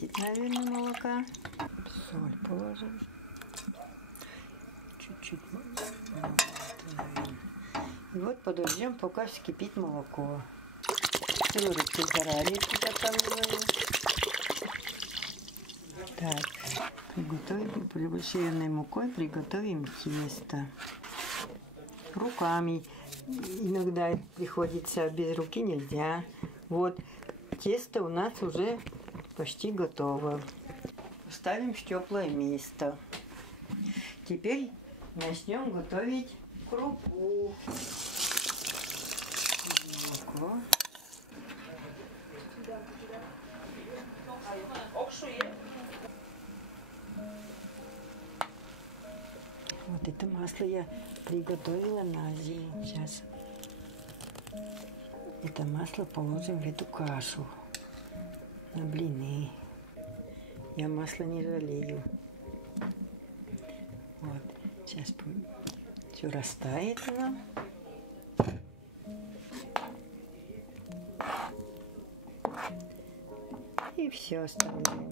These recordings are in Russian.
хватит, наверное, молока. Соль положим. Чуть-чуть. И вот подождем, пока вскипит молоко. Кружечки заранее приготавливаю. Так, приготовим приглушенной мукой, приготовим тесто. Руками. Иногда приходится, без руки нельзя. Вот, тесто у нас уже почти готово. Ставим в теплое место. Теперь начнем готовить крупу. Молоко. Вот это масло я приготовила на зиму. Сейчас это масло положим в эту кашу на блины. Я масло не жалею. Вот, сейчас все растает оно. И все оставляем.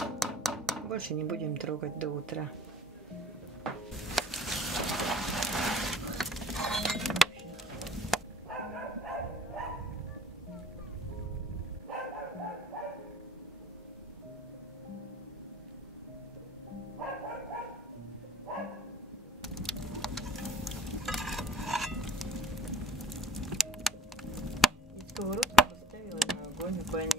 Больше не будем трогать до утра. Сковородку поставила на огонь в бане.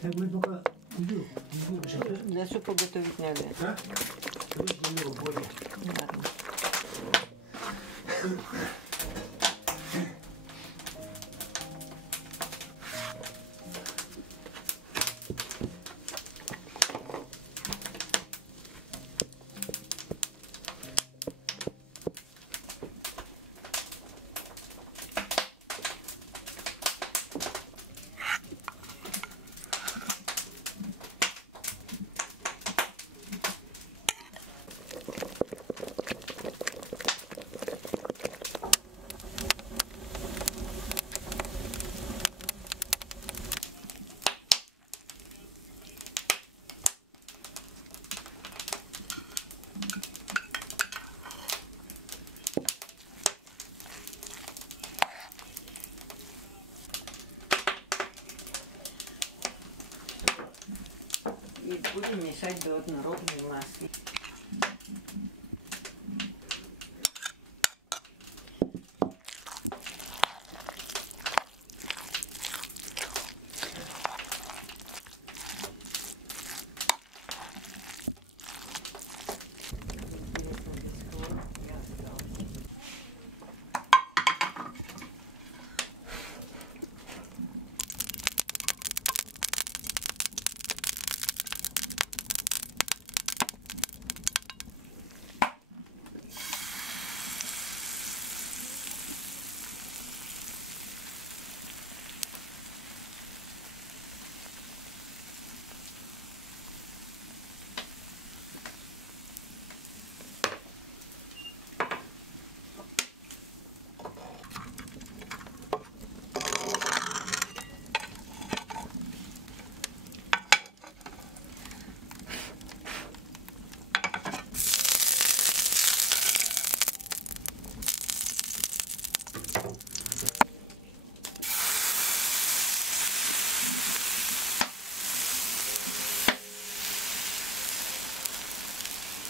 Так мы пока идем. Для супа готовить надо. А? Ладно. И будем мешать до однородной массы.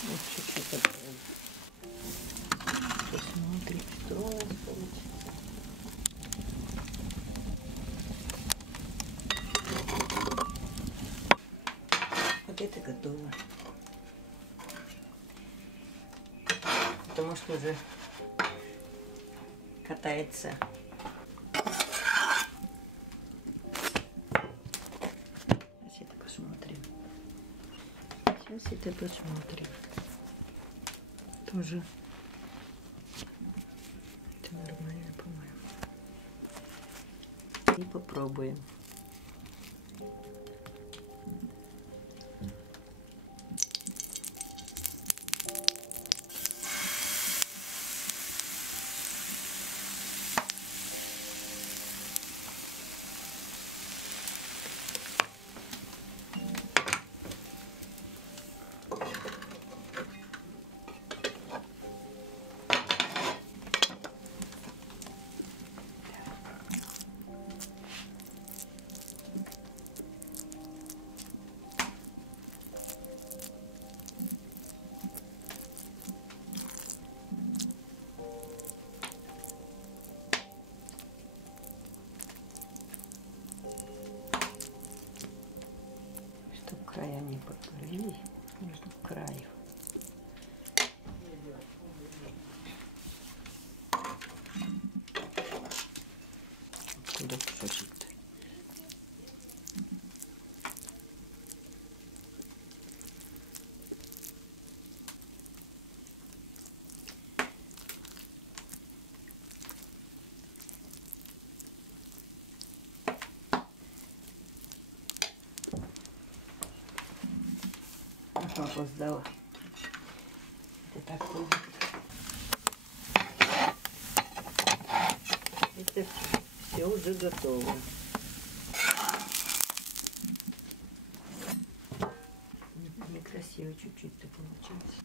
Вот чуть-чуть добавим. Посмотрим, что у нас получится. Вот это готово. Потому что уже катается. Сейчас это посмотрим. Сейчас это посмотрим. Тоже это нормально, по-моему. И попробуем. Папа сдала. Это такой. Это все уже готово. Некрасиво чуть-чуть-то получилось.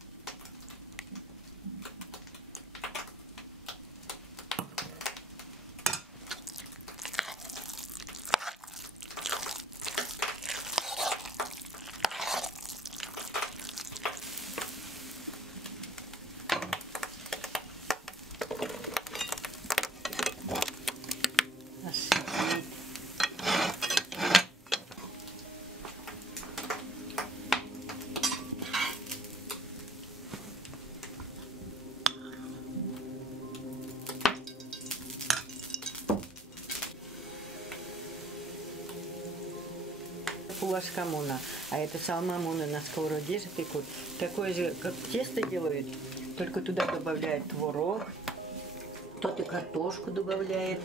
Пулашка муна, а это салмамуна на сковороде же пекут. Такое же, как тесто делают, только туда добавляют творог, кто-то картошку добавляет.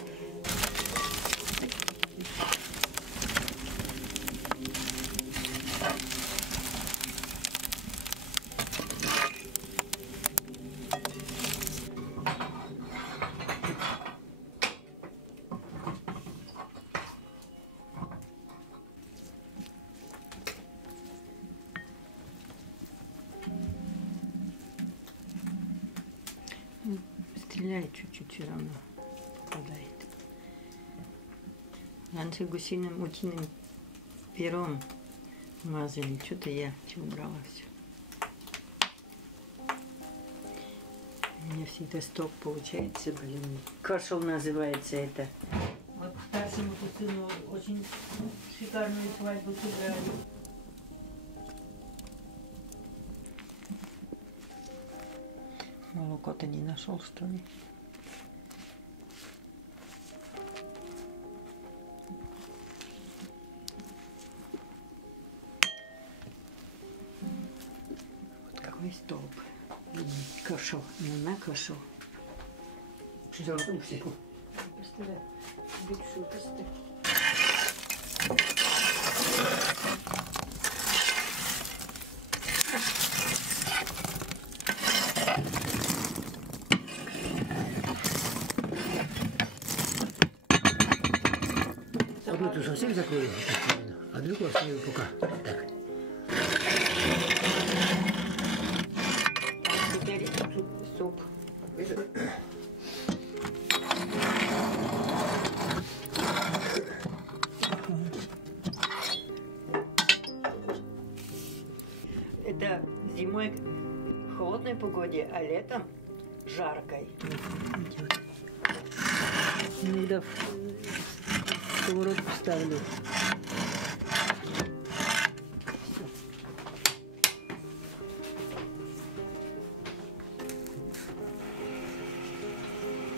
Стреляет чуть-чуть, все равно попадает. Раньше гусиным, утиным пером мазали. Что-то я убрала все. У меня всегда сток получается, блин. Кашел называется это. Вот старшему сыну очень шикарную свадьбу сыграли. Молоко-то не нашел, что ли? Вот какой столб. Кашел. Ну, на кашел. Что за упсику? Поставь. Битшу поставь. Одну ты совсем закрою, а другую оставлю пока. Так. Теперь суп. Это зимой в холодной погоде, а летом жаркой. Иногда в сковородку ставлю.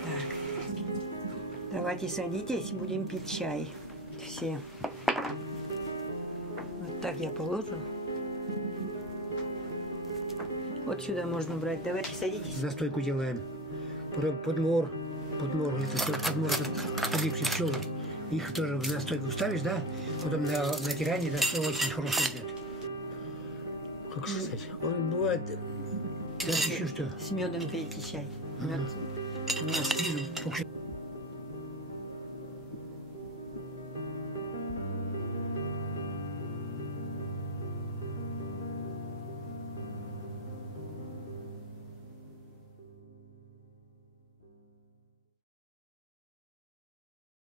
Так, давайте садитесь, будем пить чай. Все. Вот так я положу. Вот сюда можно брать. Давайте садитесь. Настойку делаем. Потом подмор, это погибшие пчелы. Их тоже в настойку ставишь, да? Потом на натирание, да, все очень хорошо идет. Как сказать? Он бывает. Да, еще что? С медом пейте чай. Мед. Вижу.